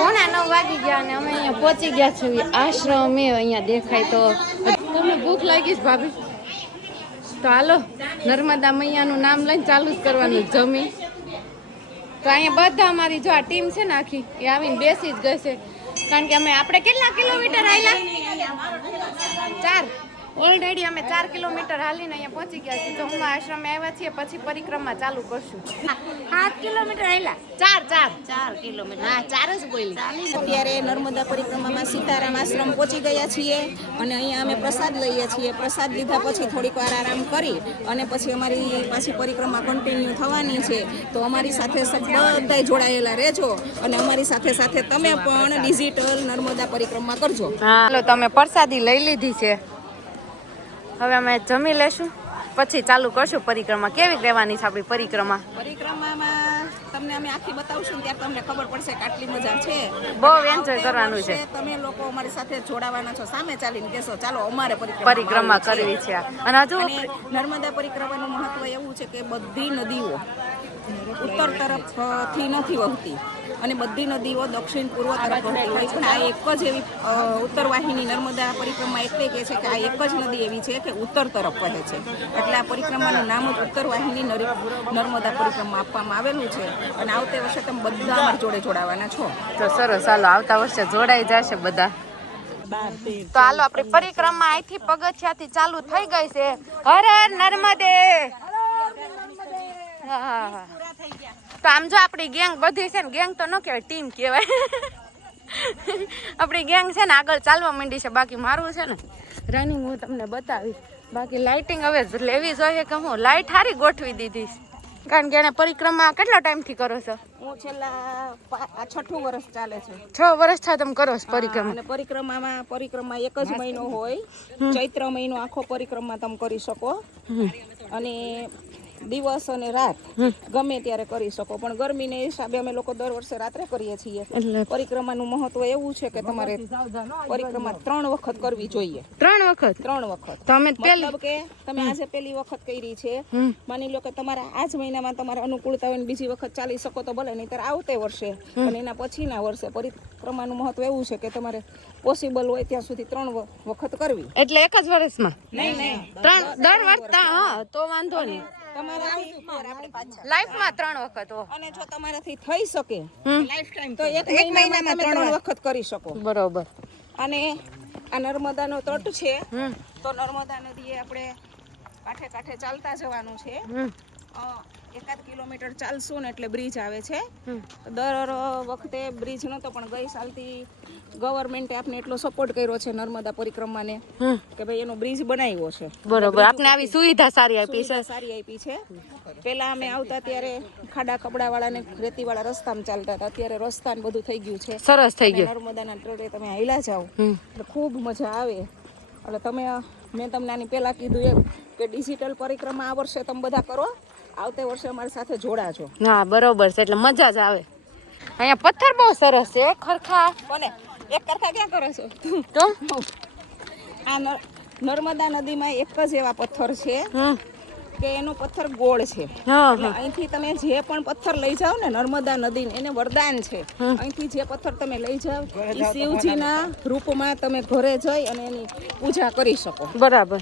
9 વાગી ગયા અને અમે અહીંયા પહોંચી ગયા છીએ આશ્રમે. અહીંયા દેખાય તો તમને ભૂખ લાગી છે ભાભી? તો હાલો નર્મદા મૈયાનું નામ લઈને ચાલુ જ કરવાનું જમી. તો અહીંયા બધા અમારી જો આ ટીમ છે ને આખી એ આવીને બેસી જ ગઈ છે. કારણ કે આપણે કેટલા કિલોમીટર હાલ્યા? 4 ઓલરેડી અમે 4 કિલોમીટર હાલીને અહીંયા પહોંચી ગયા છીએ. તો હું આશ્રમે આવ્યા છીએ પછી પરિક્રમા ચાલુ કરશું. 7 કિલોમીટર હાલ્યા? 4 કિલોમીટર. હા 4 જ બોલી. અત્યારે નર્મદા પરિક્રમામાં સીતારામ આશ્રમ પહોંચી ગયા છીએ અને અહીંયા અમે પ્રસાદ લઈએ છીએ. પ્રસાદ લીધા પછી થોડીક વાર આરામ કરી અને પછી અમારી પાછી પરિક્રમા કન્ટિન્યુ થવાની છે. તો અમારી સાથે બધાય જોડાયેલા રહેજો અને અમારી સાથે સાથે તમે પણ ડિજિટલ નર્મદા પરિક્રમા કરજો. હાલો તમે પ્રસાદી લઈ લીધી છે. હવે અમે જમી લેશું પછી ચાલુ કરશું પરિક્રમા. કેવી રહેવાની છે આપણી પરિક્રમા? પરિક્રમામાં તમને અમે આખી બતાવશું ત્યારે તમને ખબર પડશે કે આટલી મજા છે. બહુ એન્જોય કરવાનું છે. તમે લોકો અમારી સાથે જોડાવાના છો. સામે ચાલીને કહેશો ચાલો અમારે પરિક્રમા કરવી છે. અને હજુ નર્મદા પરિક્રમાનું મહત્વ એવું છે કે બધી નદીઓ ઉત્તર તરફથી નથી વહતી અને બધી નદીઓ દક્ષિણ પૂર્વ તરફ વહતી હોય પણ આ એક જ એવી ઉત્તર વાહિની નર્મદા પરિક્રમા એટલે કે છે કે આ એક જ નદી એવી છે કે ઉત્તર તરફ વહે છે. એટલે આ પરિક્રમાનું નામ જ ઉત્તર વાહિની નર્મદા પરિક્રમા આપવામાં આવેલું છે. અને આવતે વર્ષે તમે બધા અમારી જોડે જોડાવાના છો. તો સરસ, ચાલો આવતા વર્ષે જોડાઈ જશે બધા. તો હાલો આપણી પરિક્રમા અહીંથી પગથિયાથી ચાલુ થઈ ગઈ છે. હર હર નર્મદે. હા તો આમ જો આપણી ગેંગ બધી છે ને, ગેંગ તો ન કહેવાય ટીમ કહેવાય. આપણી ગેંગ છે ને આગળ ચાલવા માંડી છે. બાકી મારું છે ને રનિંગ હું તમને બતાવીશ. બાકી લાઇટિંગ હવે લેવી જોઈએ કે હું લાઇટ સારી ગોઠવી દીધી. કારણ કે એને પરિક્રમા કેટલા ટાઈમથી કરો છો? હું છેલ્લા 6 વર્ષ ચાલે છે. 6 વર્ષ થયા તમે કરો છો પરિક્રમા? અને પરિક્રમા એક જ મહિનો હોય. ચૈત્ર મહિનો આખો પરિક્રમા તમે કરી શકો અને દિવસ અને રાત ગમે ત્યારે કરી શકો. પણ ગરમીને હિસાબે અમે લોકો દર વર્ષે રાત્રે કરીએ છીએ. પરિક્રમાનું મહત્વ એવું છે કે તમારે પરિક્રમા 3 વખત કરવી જોઈએ. 3 વખત? 3 વખત. મતલબ કે તમે આજે પહેલી વખત કરી છે, માની લો કે તમારા આ જ મહિનામાં તમારે અનુકૂળતા હોય બીજી વખત ચાલી શકો તો ભલે, નહીંતર આવતે વર્ષે અને એના પછીના વર્ષે. પરિક્રમાનું મહત્વ એવું છે કે તમારે પોસિબલ હોય ત્યાં સુધી 3 વખત કરવી. એટલે એક જ વર્ષમાં? નહીં દર વર્ષ. હા તો વાંધો નહીં. લાઈફમાં 3 વખત. અને જો તમારાથી થઈ શકે તો એક મહિનામાં 3 વખત કરી શકો. બરોબર. અને આ નર્મદાનો તટ છે તો નર્મદા નદીએ આપણે કાંઠે ચાલતા જવાનું છે. 1 કિલોમીટર ચાલશું ને એટલે બ્રિજ આવે છે. દર વખતે બ્રિજ નતો પણ ગઈ સાલથી ગવર્મેન્ટે આપને એટલો સપોર્ટ કર્યો છે નર્મદા પરિક્રમાને કે ભાઈ એનો બ્રિજ બનાવ્યો છે. બરોબર. આપને આવી સુવિધા સારી આપી છે. પેલા અમે આવતા ત્યારે ખાડા કપડા વાળા ને રેતી વાળા રસ્તામાં ચાલતા હતા. અત્યારે રસ્તા ને બધું થઈ ગયું છે, સરસ થઈ ગયું. નર્મદાના તટે તમે હાલ્યા જાઓ એટલે ખૂબ મજા આવે. એટલે મેં તમને આની પહેલા કીધું એમ કે ડિજિટલ પરિક્રમા આ વર્ષે તમે બધા કરો, આવતે વર્ષે અમારી સાથે જોડાજો. હા બરોબર છે, એટલે મજા જ આવે. અહીંયા પથ્થર બહુ સરસ છે. ખરખા કોને એક કરતા ક્યાં કરો છો? તો આ નર્મદા નદીમાં એક જ એવા પથ્થર છે કે એનો પથ્થર ગોળ છે. એટલે અહીંથી તમે જે પણ પથ્થર લઈ જાઓ ને નર્મદા નદીને, એને વરદાન છે. અહીંથી જે પથ્થર તમે લઈ જાઓ એ શિવજીના રૂપમાં તમે ઘરે જઈ અને એની પૂજા કરી શકો. બરાબર.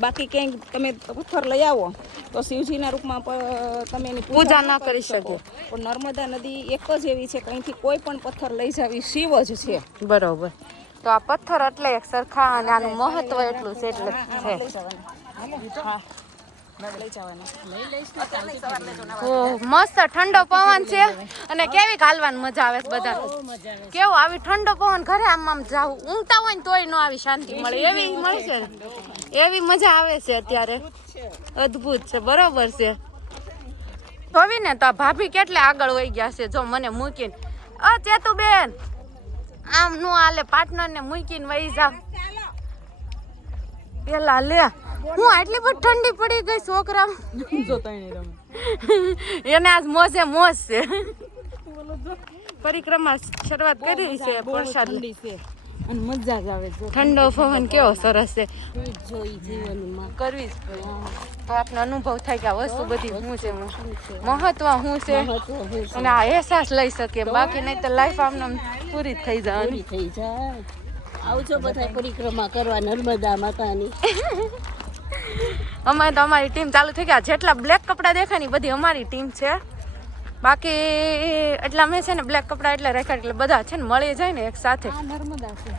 બાકી ક્યાંય તમે પથ્થર લઈ આવો તો શિવજીના રૂપમાં તમે એની પૂજા ના કરી શકો. પણ નર્મદા નદી એક જ એવી છે કે અહીંથી કોઈ પણ પથ્થર લઈ જાવી શિવ જ છે. બરોબર. તો આ પથ્થર એટલે એક સરખા અને આનું મહત્વ એટલું છે એટલે છે. મસ્ત ઠંડો પવન છે અને કેવી હાલવાની મજા આવે છે બધા. કેવું આવી ઠંડો પવન ઘરે આમ જાવું ઊંઘતા હોય ને તોય નો આવી શાંતિ મળે એવી મળે છે ને, એવી મજા આવે છે અત્યારે. અદ્ભુત છે. બરોબર છે. જોવી ને તો ભાભી કેટલે આગળ વહી ગયા છે. જો મને મૂકીને ચેતુબેન આમ નો હાલે, પાર્ટનર ને મૂકીને વહી જાવ પેલા લે. હું આટલી બધી ઠંડી પડી ગઈ છોકરા એને આજ મોજે મોજ છે. પરિક્રમા શરૂઆત કરી છે. પ્રસાદ અને મજા જ આવે જો ઠંડો પવન કેવો સરસ છે જોઈ જીવનમાં કરવી જ પડે તો આપનો અનુભવ થાય કે આ વસ્તુ બધી શું છે મહત્વ શું છે અને આ અહેસાસ લઈ શકીએ બાકી નહીં તો લાઈફ આમને પૂરી થઈ જવાની થઈ જાય આવજો બધા પરિક્રમા કરવા નર્મદા માતાની અમારે તો અમારી ટીમ ચાલુ થઈ ગયા જેટલા બ્લેક કપડાં દેખાય ને બધી અમારી ટીમ છે બાકી એટલા મેં છે ને બ્લેક કપડાં એટલે રાખ્યા એટલે બધા છે ને મળી જાય ને એક સાથે નર્મદા છે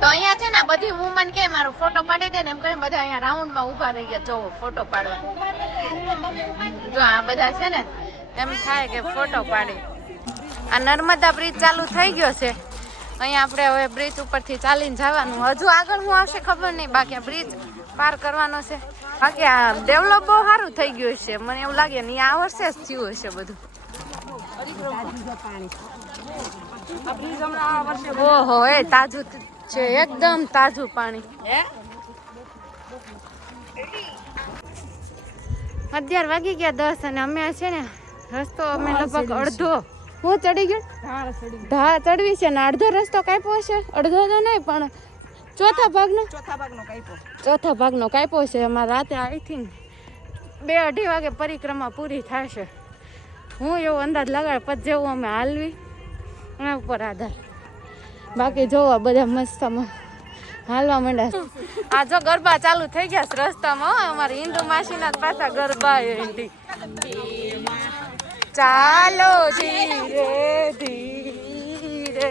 તો અહીંયા છે ને બધી વુમન કે મારો ફોટો પાડી દે ને એમ કરીને બધા અહીંયા રાઉન્ડ માં ઉભા રહી ગયા જોવો ફોટો પાડવા જો આ બધા છે ને એમ થાય કે ફોટો પાડી આ નર્મદા બ્રિજ ચાલુ થઈ ગયો છે અહીંયા આપણે હવે બ્રિજ ઉપરથી ચાલીને જવાનું હજુ આગળ હું આવશે ખબર નહીં બાકી આ બ્રિજ પાર કરવાનો છે બાકી આ ડેવલપ બહુ સારું થઈ ગયું છે મને એવું લાગે ને આ વર્ષે જ થયું હશે બધું ઓહો એ તાજું છે એકદમ તાજું પાણી 11 વાગી ગયા 10 અને અમે છે ને રસ્તો અમે લગભગ અડધો હું ચડી ગયો ઢાળ ચડવી છે ને અડધો રસ્તો કાપ્યો છે અડધો તો નહીં પણ ચોથા ભાગનો કાપ્યો છે અમારે રાતે આઈ થિંક 2-2:30 વાગે પરિક્રમા પૂરી થશે હું એવો અંદાજ લગાડ પછી જેવું અમે હાલવી એના ઉપર આધાર બાકી જોવા બધા મસ્તમાં હાલવા માંડ્યા આ જો ગરબા ચાલુ થઈ ગયા રસ્તામાં અમારી હિન્દુ માસીના પાછા ગરબા એન્ટી ચાલો ધીરે ધીરે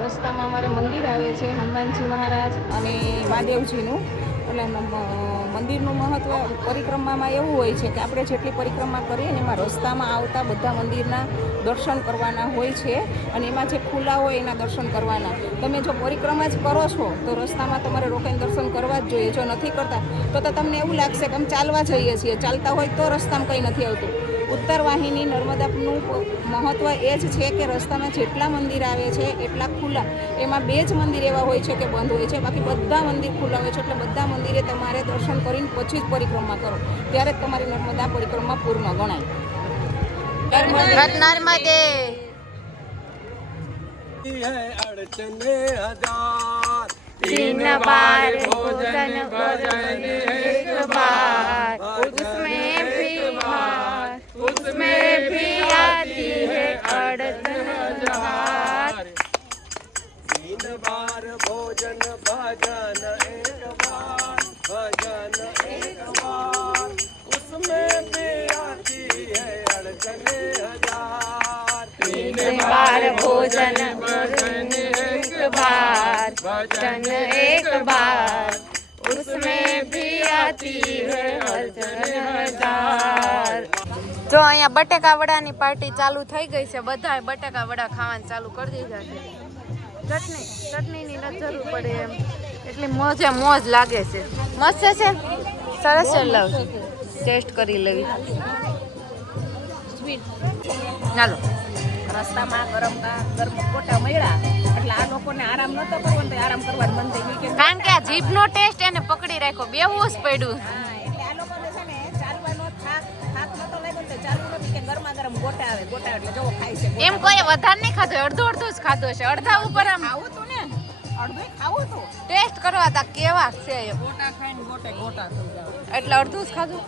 રસ્તામાં અમારે મંદિર આવે છે હનુમાનજી મહારાજ અને મહાદેવજીનું એટલે મંદિરનું મહત્વ પરિક્રમામાં એવું હોય છે કે આપણે જેટલી પરિક્રમા કરીએ ને એમાં રસ્તામાં આવતા બધા મંદિરના દર્શન કરવાના હોય છે અને એમાં જે ખુલ્લા હોય એના દર્શન કરવાના તમે જો પરિક્રમા જ કરો છો તો રસ્તામાં તમારે રોકાઈને દર્શન કરવા જ જોઈએ જો નથી કરતા તો તમને એવું લાગશે કે અમે ચાલવા જઈએ છીએ ચાલતા હોય તો રસ્તામાં કંઈ નથી આવતું ઉત્તર વાહિની નર્મદાનું મહત્વ એ જ છે કે રસ્તામાં જેટલા મંદિર આવે છે એટલા ખુલ્લા એમાં 2 જ મંદિર એવા હોય છે કે બંધ હોય છે બાકી બધા મંદિર ખુલ્લા હોય છે એટલે બધા મંદિરે તમારે દર્શન કરીને પછી જ પરિક્રમા કરો ત્યારે જ તમારી નર્મદા પરિક્રમા પૂર્ણ ગણાય दिन बार भोजन भजन एक बार उसमें भी आती है अड़चन हजार दिन बार भोजन भजन एक बार उसमें भी आती है अड़चन हजार दिन बार भोजन भजन एक बार भजन एक बार उसमें भी आती है अड़चन हजार જો અહીંયા બટેકા વડાની પાર્ટી ચાલુ થઈ ગઈ છે બધાએ બટેકા વડા ખાવાનું ચાલુ કરી દીધા છે ચટણીની નથી જરૂર પડે એમ એટલી મોજે મોજ લાગે છે મસ્ત છે સરસ છે લવ ટેસ્ટ કરી લેવી ચાલો રસ્તામાં ગરમ ગોટા મળ્યા એટલે આ લોકોને આરામ નતો કરવો ને આરામ કરવાનું મન થઈ ગયું કારણ કે આ જીભનો ટેસ્ટ એને પકડી રાખ્યો બેવું જ પડ્યું એટલે આ લોકોને છે ને ચાલુ ગરમા ગરમ ગોટા આવે, ગોટા એટલે જો ખાય છે. એમ કોઈ વધારે નહીં ખાધો, અડધો અડધો જ ખાધો છે. અડધા ઉપર આમ ખાવું તું ને, અડધું ખાવું તું. ટેસ્ટ કરવા તા કેવા છે એમ. ગોટા ખાઈને ગોટા થઈ જાવ. એટલે અડધું જ ખાધું.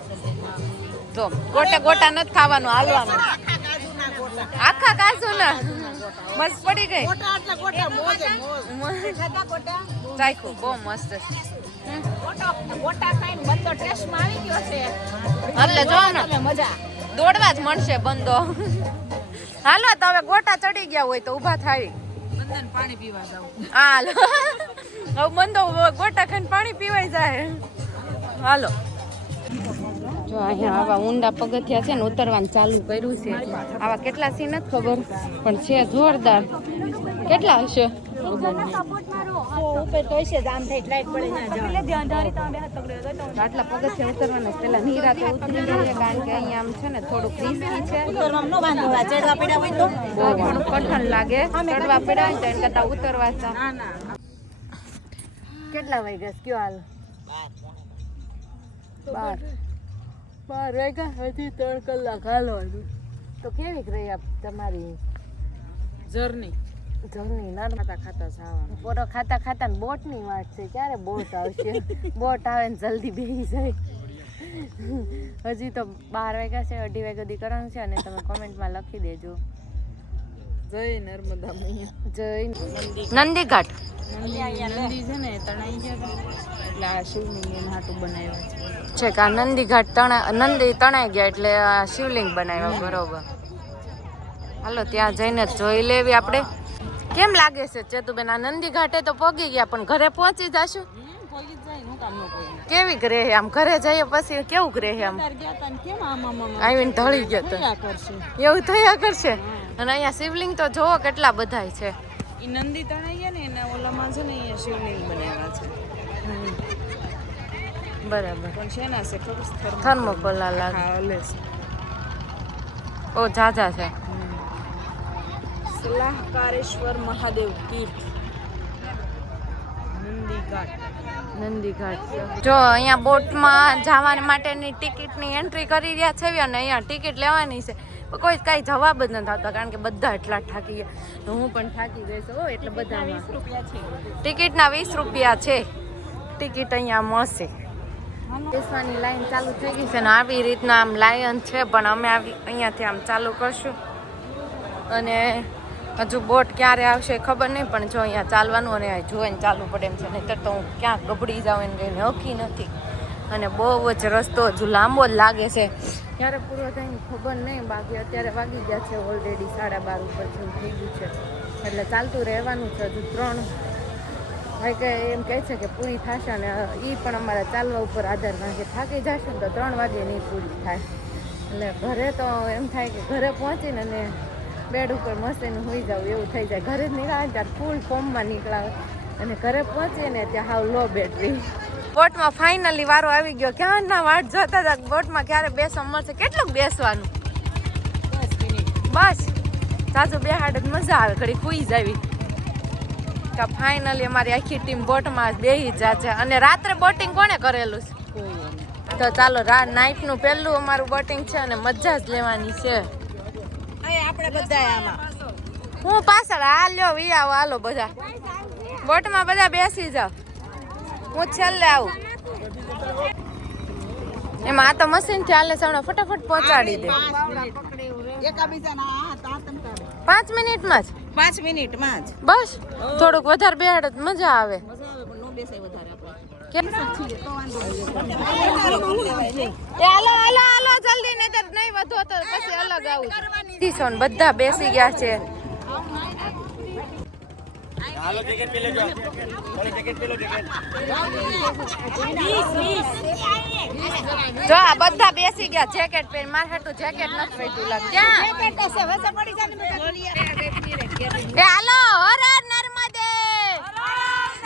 જો ગોટા નથી ખાવાનું, હાલવાનું. આખા કાજુના ગોટા. આખા કાજુ ના મસ્ત પડી ગઈ. ગોટા એટલે ગોટા, મોજે મોજ. ખાધા ગોટા? ચાખ્યું બહુ મસ્ત છે. ગોટા ખાઈને બંધો ટેસ્ટમાં આવી ગયો છે. એટલે જો ને તમે મજા. દોડવા જ મળશે બંધો. હાલો તો હવે ગોટા ચડી ગયા હોય તો ઊભા થાય. બંધન પાણી પીવા જાવ. હાલો હવે બંધો ગોટા ખાઈને પાણી પીવાય જાય. હાલો જો અહીંયા આવા ઊંડા પગથિયા છે ને, ઉતરવાનું ચાલુ કર્યું છે. આવા કેટલા સી નથી ખબર, પણ છે જોરદાર. કેટલા હશે? આટલા પગથિયા ઉતરવાના. પેલા નિરાતે ઉતરી જઈએ, કારણ કે અહીંયા આમ છે ને થોડુંક રિસ્કી છે. બહુ કઠણ લાગે ચડવા પડ્યા હોય તો એના કરતા ઉતરવા છે. કેટલા વાગ્યા કયો હાલ? 12 વાગ્યા, હજી 3 કલાક હાલવાનું. તો કેવી રહી તમારી જર્ની નર્મદા ખાતા જવાનું? પોરો ખાતા ખાતા ને બોટ ની વાત છે. ક્યારે બોટ આવશે? બોટ આવે ને જલ્દી બેસી જાય. હજી તો 12 વાગ્યા છે, 2:30 વાગ્યા સુધી કરવાનું છે. અને તમે કોમેન્ટમાં લખી દેજો જય નર્મદા મૈયા. જય નંદી ઘાટ. નંદી છે ને તણાઈ ગયા એટલે આ શિવલિંગ હાટું બનાવ્યા છે કે આ નંદી ઘાટ નંદી તણાઈ ગયા એટલે આ શિવલિંગ બનાવ્યા. બરોબર, હાલો ત્યાં જઈને જોઈ લેવી આપણે. કેમ લાગે છે ચેતુબેન? આ નંદી ઘાટે તો પગી ગયા, પણ ઘરે પહોંચી જશું? કેવી રહે આમ? ઘરે જઈએ પછી કેવું રહે આમ? આવીને ઢળી ગયા તો એવું થયા કરશે. અને અહીંયા શિવલિંગ તો જોવો કેટલા બધા છે. ઈ નંદી તણાઈ ગયા ને એના ઓલામાં છે ને અહીંયા શિવલિંગ બનાવ્યા છે. બરાબર, પણ શેના છે ખબર? થર્મોકોલા લાગે. હા, ઓલે છે. ઓ ઝાઝા છે. સલાહકારેશ્વર મહાદેવ તીર્થ નંદી ઘાટ. જો અહીંયા બોટમાં જવા માટેની ટિકિટની એન્ટ્રી કરી રહ્યા છે અને અહીંયા ટિકિટ લેવાની છે. કોઈ કાંઈ જવાબ જ નથી આવતા, કારણ કે બધા એટલા થાકી ગયા. હું પણ થાકી ગઈ છું એટલે બધા. 20 રૂપિયા છે ટિકિટના 20 રૂપિયા છે. ટિકિટ અહીંયા મળશે. બેસવાની લાઈન ચાલુ થઈ ગઈ છે ને આવી રીતના આમ લાઈન છે, પણ અમે અહીંયાથી આમ ચાલુ કરશું. અને હજુ બોટ ક્યારે આવશે ખબર નહીં, પણ જો અહીંયા ચાલવાનું અને જોઈને ચાલવું પડે એમ છે. નહીંતર તો હું ક્યાંક ગબડી જાઉં એને કંઈ નક્કી નથી. અને બહુ જ રસ્તો હજુ લાંબો જ લાગે છે. ક્યારે પૂરો થાય ને ખબર નહીં. બાકી અત્યારે વાગી ગયા છે ઓલરેડી 12:30 ઉપર જેવું થઈ ગયું છે. એટલે ચાલતું રહેવાનું છે. હજુ 3 ભાઈ કે એમ કહે છે કે પૂરી થશે, અને એ પણ અમારા ચાલવા ઉપર આધાર, કારણ કે થાકી જશે ને તો 3 વાગે નહીં પૂરી થાય. એટલે ઘરે તો એમ થાય કે ઘરે પહોંચીને અને બેડ ઉપર મસ્તીને હોઈ જાવ એવું થઈ જાય. ઘરે જ નીકળાવે ત્યારે ફૂલ ફોર્મમાં નીકળાવે, અને ઘરે પહોંચીએ ને ત્યાં હાવ લો બેટરી. બોટમાં ફાઇનલી વારો આવી ગયો. ક્યારના વાટ જોતા હતા બોટમાં ક્યારે બેસવા મળશે. કેટલું બેસવાનું? બસ સાચું બેહાડ જ મજા આવે, ઘડી ખુઈ જાવી. તો ફાઇનલી અમારી આખી ટીમ બોટમાં બેસી જાય છે. અને રાત્રે બોટિંગ કોણે કરેલું છે? તો ચાલો નાઇટનું પહેલું અમારું બોટિંગ છે અને મજા જ લેવાની છે. આપણે બધા આમાં હું પાછળ હાલ્યો વી આવો. હાલો બધા બોટમાં બધા બેસી જાઓ, હું છેલ્લે આવું. એમાં આ તો મશીન થી હાલે છે, ફટાફટ પહોંચાડી દે. 5 મિનિટમાં જ? 5 મિનિટમાં જ બસ. થોડુંક વધારે બેહાડે તો મજા આવે. મજા આવે, પણ નો બેસાય વધારે આપણે. કેમ? હાલો હાલો હાલો જલ્દી, નહીતર નહીં વધો તો પછી અલગ આવું. બધા બેસી ગયા છે. હાલો ટિકિટ પી લેજો. ટિકિટ પી લો, ટિકિટ. જો આ બધા બેસી ગયા જેકેટ પહેરી. મારે હાટું જેકેટ નથી પહેર્યું લાગ. ક્યાં એ હાલો હર નર્મદે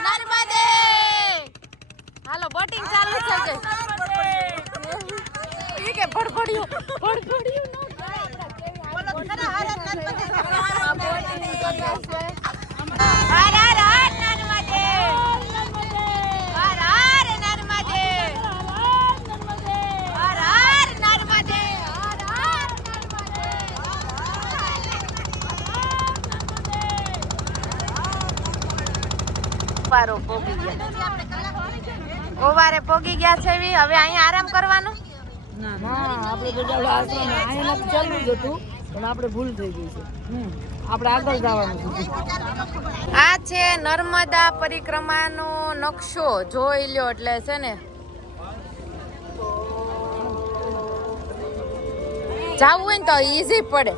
નર્મદે. હાલો બોટિંગ ચાલુ છે કે ઈ કે ભડભડિયું ભડભડિયું બોલો ખરા હર નર્મદે. હર હર હર નર્મદે હર હર નર્મદે હર હર નર્મદે હર હર નર્મદે. નજારો પોગી ગયા. ઓવારે પોગી ગયા છે એવી. હવે અહીંયા આરામ કરવાનો. આપણે ગજાવડા આશ્રમ અહીંયા ચાલુ જ હતું પણ આપણે ભૂલ થઈ ગઈ છે. આપણે આગળ જવાનું છે. આ છે નર્મદા પરિક્રમાનો નકશો. જોઈ લ્યો એટલે છે ને જાવું હોય ને તો ઈઝી પડે.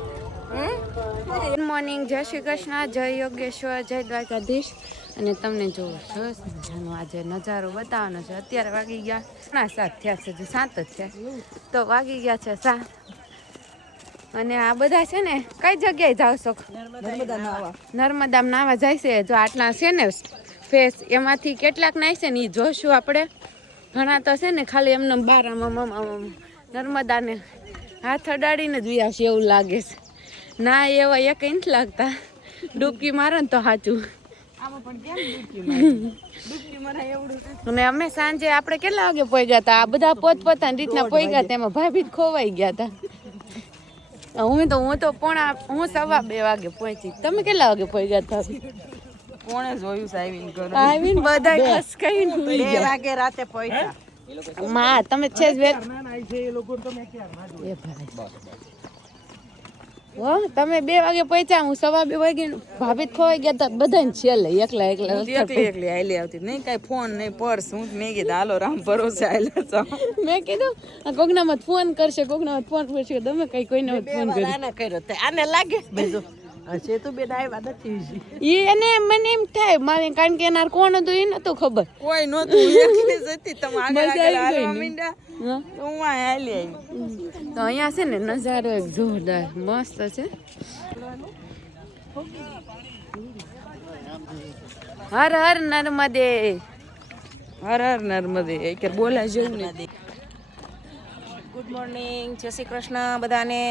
ગુડ મોર્નિંગ, જય શ્રી કૃષ્ણ, જય યોગેશ્વર, જય દ્વારકાધીશ. અને તમને જોવો સરસ મજાનો આજે નજારો બતાવવાનો છે. અત્યારે વાગી ગયા 7 થયા છે, 7 જ થયા તો વાગી ગયા છે 7. અને આ બધા છે ને કઈ જગ્યાએ જાવ છો? નર્મદામાં નાવા જાય છે. જો આટલા છે ને ફેસ, એમાંથી કેટલાક નાય છે ને એ જોશું આપણે. ઘણા તો છે ને ખાલી એમને બાર આમ નર્મદાને હાથ અડાડીને જ વ્યાસ એવું લાગે છે. ના એવા એક નથી લાગતા. ડૂબકી મારે ને તો સાચું. અને અમે સાંજે આપણે કેટલા વાગે પહોંચ્યા હતા? આ બધા પોતપોતાની રીતના પહોંચ્યા હતા. એમાં ભાભી ખોવાઈ ગયા હતા. હું 2:15 વાગે પહોંચી. તમે કેટલા વાગે પહોંચ્યા હતા? કોણે જોયું છે આવીને બધા ખસકાઈને સુઈ 2 ગયા. વાગે રાતે પહોંચ્યા. માં તમે છે જ વેર તમે 2 વાગે પહોંચ્યા. હું 2:15 વાગે ભાભી ખોવાઈ ગયા હતા. બધાને છેલ્લે એકલા એકલી આયલી આવતી નહીં, કઈ ફોન નહીં, પર્સ. હું મેં કીધું હાલો રામ ભરોસે આયલા છો. મેં કીધું કોકનામાં ફોન કરશે, કોકનામાં ફોન કરશે. તમે કઈ કોઈને ફોન કર્યો? આને કર્યો તે આને લાગે બેજો છે તો બેન આવ્યા નથી. એને મને એમ થાય મારે, કારણ કે એનાર કોણ હતું એ નતું ખબર. કોઈ નતું, એકલી જ હતી. તમે આગળ હાલવા માંડ્યા તો હું આ હાલી આવી. તો અહીંયા છે ને નજારો એક જોરદાર મસ્ત છે. હર હર નર્મદે, હર હર નર્મદે. એક બોલા જેવું નથી. ગુડ મોર્નિંગ, જય શ્રી કૃષ્ણ બધાને.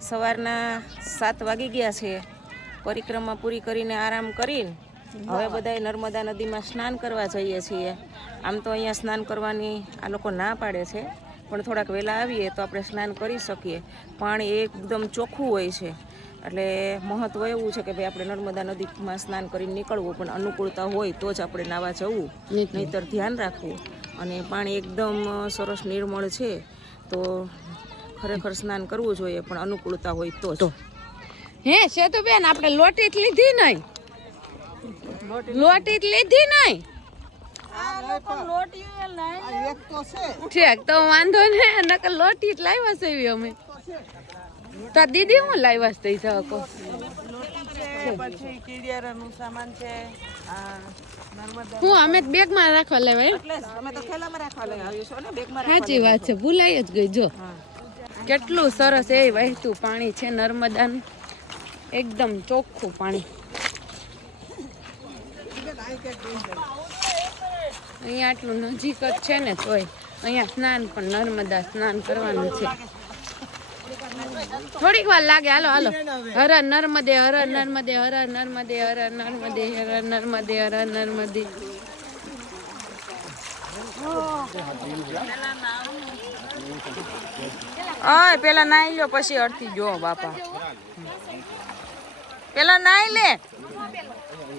સવારના 7 વાગી ગયા છે. પરિક્રમા પૂરી કરીને આરામ કરીને હવે બધાએ નર્મદા નદીમાં સ્નાન કરવા જઈએ છીએ. આમ તો અહીંયા સ્નાન કરવાની આ લોકો ના પાડે છે, પણ થોડાક વહેલા આવીએ તો આપણે સ્નાન કરી શકીએ. પાણી એકદમ ચોખ્ખું હોય છે, એટલે મહત્વ એવું છે કે ભાઈ આપણે નર્મદા નદીમાં સ્નાન કરીને નીકળવું, પણ અનુકૂળતા હોય તો જ આપણે નાવા જવું, નહીંતર ધ્યાન રાખવું. અને પાણી એકદમ સરસ નિર્મળ છે, તો ખરેખર સ્નાન કરવું જોઈએ, પણ અનુકૂળતા હોય તો જ. હે સેતુબેન, આપણે લોટી જ લીધી નહીં. લોટી જ લીધી નહીં. ઠીક તો વાંધો ને, નકર લોટી જ લાવ્યા છે એવી અમે. તો દીદી હું લાવ્યા છે થઈ શકો? પછી કીડિયારાનું સામાન છે. હું અમે બેગમાં રાખવા લેવાય. અમે તો થેલામાં રાખવા લઈ આવીશું ને, બેગમાં. સાચી વાત છે, ભૂલાઈ જ ગઈ. જો કેટલું સરસ એ વહેતું પાણી છે નર્મદાનું, એકદમ ચોખ્ખું પાણી. અહીંયા આટલું નજીક જ છે ને તોય અહીંયા સ્નાન પણ નર્મદા સ્નાન કરવાનું છે. થોડીક વાર લાગે. હાલો હાલો. હર નર્મદે, હર નર્મદે, હર નર્મદે, હર નર્મદે, હર નર્મદે, હર નર્મદે. ઓય પેલા નાઈ લ્યો પછી અડધી જો બાપા. પેલા નાઈ લે,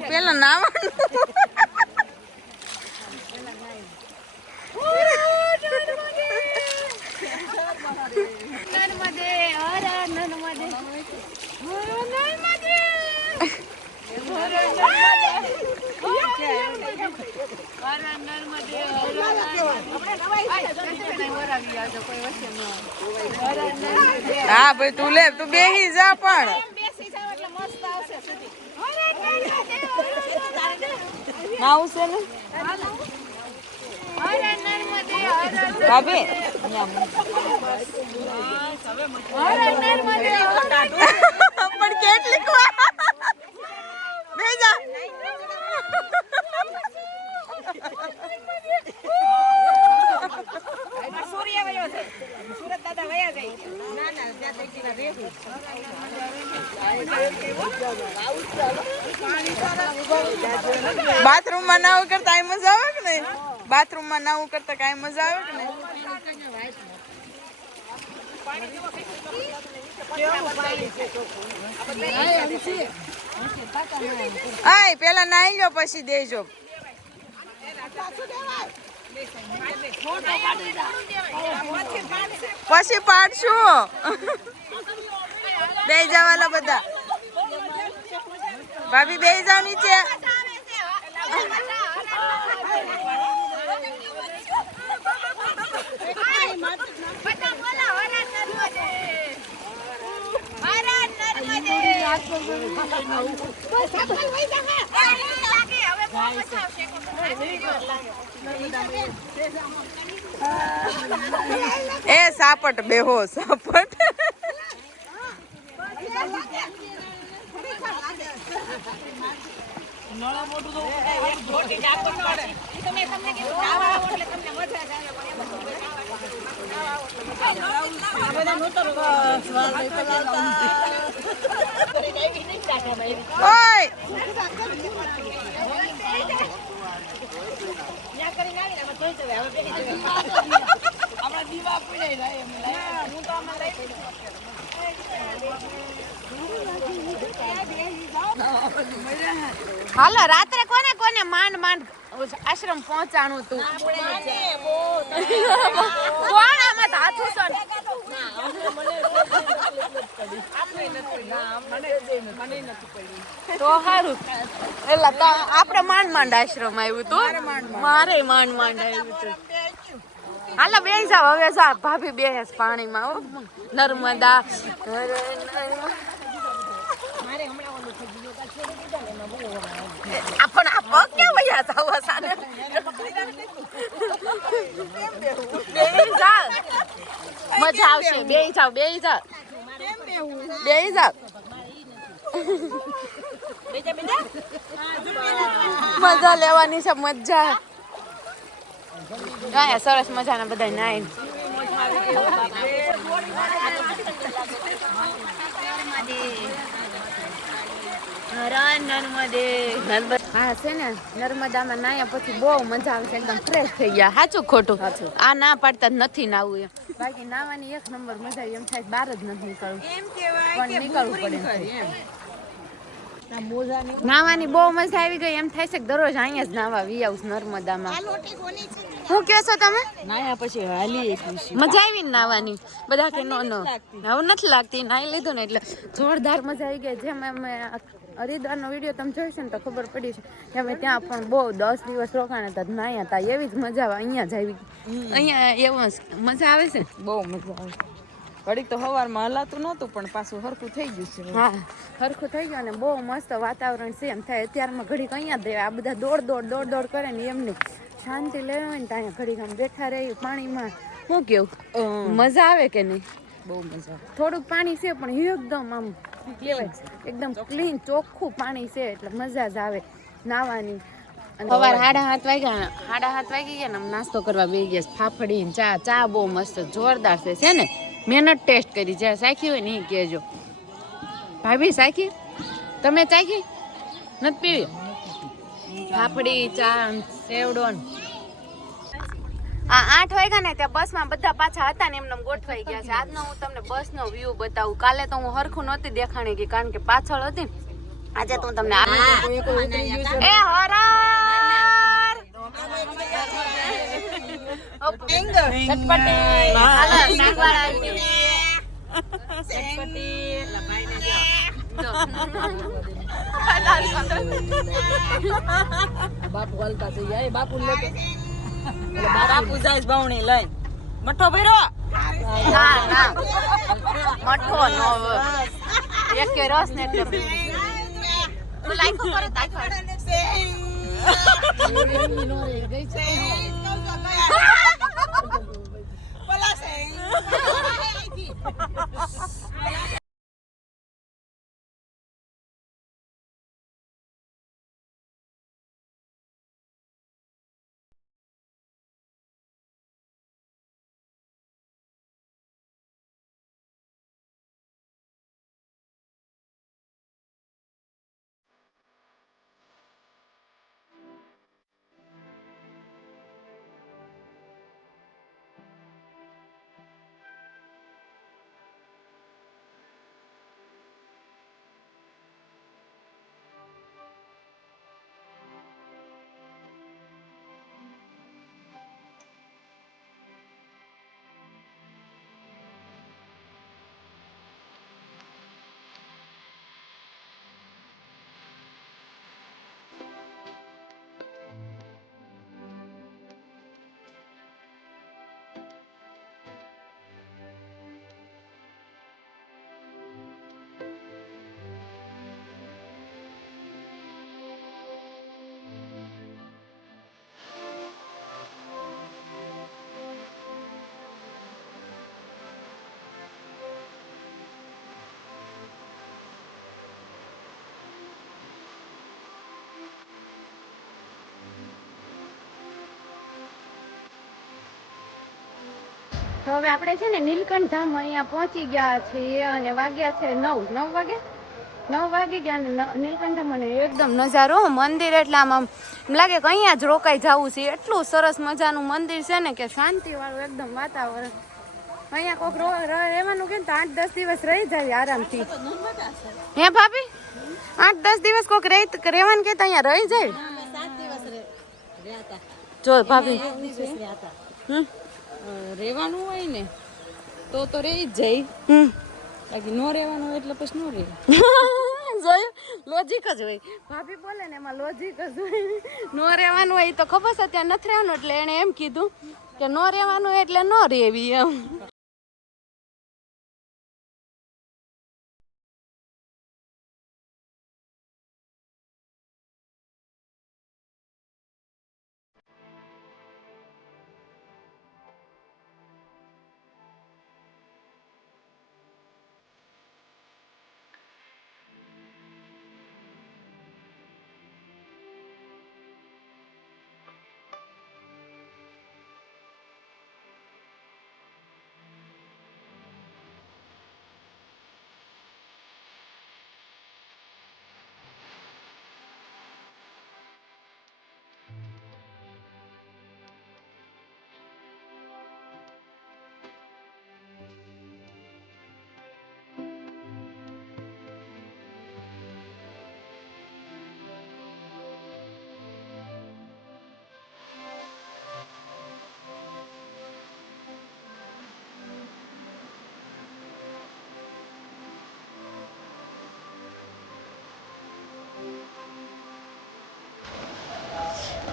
પેલા નાવાનું. નર્મદે, હર નર્મદે, હર નર્મદે, હર હા ભાઈ તું લે, તું બેહી જા. પણ નાવું છે ને ભાભી. પણ કેટલીક વાર બેજા. સૂર્ય વયો છે, સુરત દાદા વયા જાય. ના ના, ત્યાં તૈકીના રેહું. બાથરૂમમાં નાવું કરતા કઈ મજા આવે કે નહીં? બાથરૂમમાં નાવું કરતા કઈ મજા આવે કે નહીં? આય પેલા નાઈ લો પછી દેજો. પછી પાડશું. બે જવાલા બધા. ભાભી બે જાવ નીચે. એ સાપટ બેહો સાપટ. હાલો રાત્રે કોને કોને માંડ માંડ આશ્રમ પહોંચાણું તું કોણ આમાં હાથું સન તો સારું એટલે આપણે માંડ માંડ આશ્રમ આવ્યું તું મારે માંડ માંડ આવ્યું તું હાલો બે જાવ હવે જા ભાભી બે પાણીમાં હો નર્મદા આપણ આ પગ ક્યાં વયા જાવ સાને મજા આવશે બે જાવ મજા લેવાની છે મજા સરસ મજાના બધા નાઈ હા છે ને નર્મદામાં નાયા પછી બહુ મજા આવે છે એકદમ ફ્રેશ થઈ ગયા સાચું ખોટું આ ના પાડતા જ નથી નાવું એમ બાકી નાવાની એક નંબર મજા આવે એમ થાય બહાર જ નથી નીકળવું પણ નીકળવું પડે નાવાની બહુ મજા આવી ગઈ એમ થાય છે કે દરરોજ અહીંયા જ નાવા વી આવું નર્મદામાં શું કહો છો તમે નાયા પછી હાલી મજા આવી ને નાવાની બધા કે નો હવે નથી લાગતી નાઈ લીધું ને એટલે જોરદાર મજા આવી ગઈ જેમ અમે હરિદ્વારનો વિડીયો તમે જોઈશો ને તો ખબર પડી છે કે અમે ત્યાં પણ બહુ 10 દિવસ રોકાણા હતા નાયા હતા એવી જ મજા આવે અહીંયા જ આવી અહીંયા એવું મજા આવે છે બહુ મજા આવે ઘડીક તો સવારમાં હલાતું નહોતું પણ પાછું હરખું થઈ ગયું છે હા હરખું થઈ ગયું અને બહુ મસ્ત વાતાવરણ છે એમ થાય અત્યારમાં ઘડીક અહીંયા જ આ બધા દોડ કરે ને એમની શાંતિ લેવી હોય ને તો અહીંયા ઘડીક આમ બેઠા રહી પાણીમાં શું કેવું મજા આવે કે નહીં બહુ મજા થોડુંક પાણી છે પણ એકદમ આમ કહેવાય એકદમ ક્લીન ચોખ્ખું પાણી છે એટલે મજા જ આવે નાવાની સવાર 7:30 વાગી ગયા ને આમ નાસ્તો કરવા બેસી ગયા ફાફડી ચા બહુ મસ્ત જોરદાર છે ને મહેનત ટેસ્ટ કરી જ્યાં સાખી હોય ને એ કહેજો ભાભી સાખી તમે ચાખી નથી પીવી ફાફડી ચા સેવડો આ 8 વાગ્યા ને ત્યાં બસમાં બધા પાછા હતા ને એમને ગોઠવાઈ ગયા છે આજનો હું તમને બસનો વ્યૂ બતાવું કાલે તો હું હરખું નહોતી દેખાણી ગઈ કારણ કે પાછળ હતી આજે તો હું તમને એ હરાર ચટપટી હાલો સાગવાળા આવી ગયું ચટપટી બાપુ હાલતા થઈ જાય બાપુ બાપુ જાય બાવણી લઈ મઠો ભર્યો ના મઠો નો એક રસ ને એટલે તું લાઈકો પર તો હવે આપણે છે ને નીલકંઠ ધામ અહીંયા પહોંચી ગયા છીએ અને વાગ્યા છે 9 વાગે 9 વાગી ગયા અને નીલકંઠ ધામ અને એકદમ નજારો મંદિર એટલે આમ એમ લાગે કે અહીંયા જ રોકાઈ જવું છે. એટલું સરસ મજાનું મંદિર છે ને કે શાંતિવાળું એકદમ વાતાવરણ. અહીંયા કોઈક રહેવાનું કે તો 8-10 દિવસ રહી જાય આરામથી. હે ભાભી 8-10 દિવસ કોઈક રહેવાનું કે તો અહીંયા રહી જાય. જો ભાભી રહેવાનું હોય ને તો રહી જ જાય, બાકી નો રહેવાનું હોય એટલે પછી નો રહે. જોયું લોજિક જ હોય. ભાભી બોલે ને એમાં લોજિક જ હોય. નો રહેવાનું હોય તો ખબર છે ત્યાં નથી રહેવાનું એટલે એણે એમ કીધું કે નો રહેવાનું એટલે નો રહેવી એમ.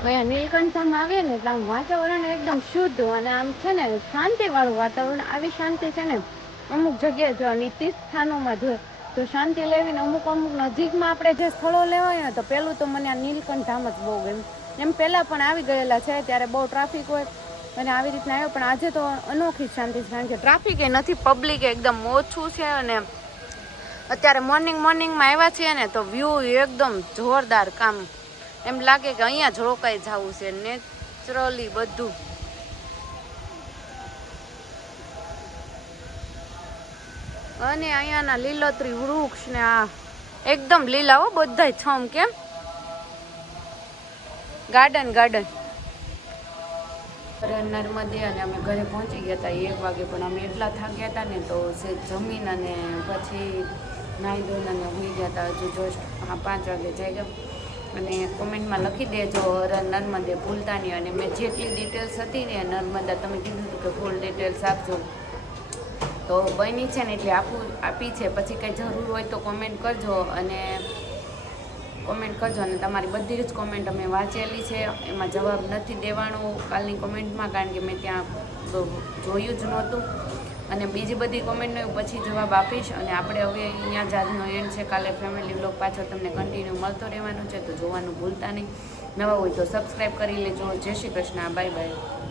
ભાઈ નીલકંઠ આવે ને એટલે આમ વાતાવરણ એકદમ શુદ્ધ અને આમ છે ને શાંતિવાળું વાતાવરણ. આવી શાંતિ છે ને અમુક જગ્યાએ જો તીર્થ સ્થાનોમાં જોઈએ તો શાંતિ લેવીને અમુક નજીકમાં આપણે જે સ્થળો લેવાય ને તો પહેલું તો મને આ નીલકંઠ ધામ જ બહુ ગમ્યું. એમ પહેલાં પણ આવી ગયેલા છે ત્યારે બહુ ટ્રાફિક હોય અને આવી રીતના આવ્યો, પણ આજે તો અનોખી શાંતિ છે કારણ કે ટ્રાફિક એ નથી, પબ્લિક એકદમ ઓછું છે અને અત્યારે મોર્નિંગમાં આવ્યા છીએ ને તો વ્યૂ એકદમ જોરદાર. કામ એમ લાગે કે અહીંયા જ રોકાઈ જવું છે નેચરલી બધું. અને અહીંયાના લીલોતરી વૃક્ષ ને આ એકદમ લીલા હો બધાય છમ. કેમ ગાર્ડન નર્મદે. અને અમે ઘરે પહોંચી ગયા હતા 1 વાગે, પણ અમે એટલા થાક્યા હતા ને તો જમીન અને પછી નાહી ધોઈને અને હોઈ ગયા હતા. હજુ જસ્ટ 5 વાગે જઈ ગયા. અને કોમેન્ટમાં લખી દેજો નર્મદે ભૂલતા નહીં. અને મેં જેટલી ડિટેલ્સ હતી ને નર્મદા તમે કીધું હતું કે ફૂલ ડિટેલ્સ આપજો તો બની છે ને એટલે આપી છે. પછી કંઈ જરૂર હોય તો કોમેન્ટ કરજો અને તમારી બધી જ કોમેન્ટ અમે વાંચેલી છે. એમાં જવાબ નથી દેવાનો કાલની કોમેન્ટમાં કારણ કે મેં ત્યાં જોયું જ નહોતું. અને બીજી બધી કોમેન્ટનો પછી જવાબ આપીશ. અને આપણે હવે અહીંયા જ આજનો એન્ડ છે. કાલે ફેમિલી બ્લોગ પાછો તમને કન્ટિન્યુ મળતો રહેવાનો છે, તો જોવાનું ભૂલતા નહીં. નવા હોય તો સબસ્ક્રાઈબ કરી લેજો. જય શ્રી કૃષ્ણ, બાય બાય.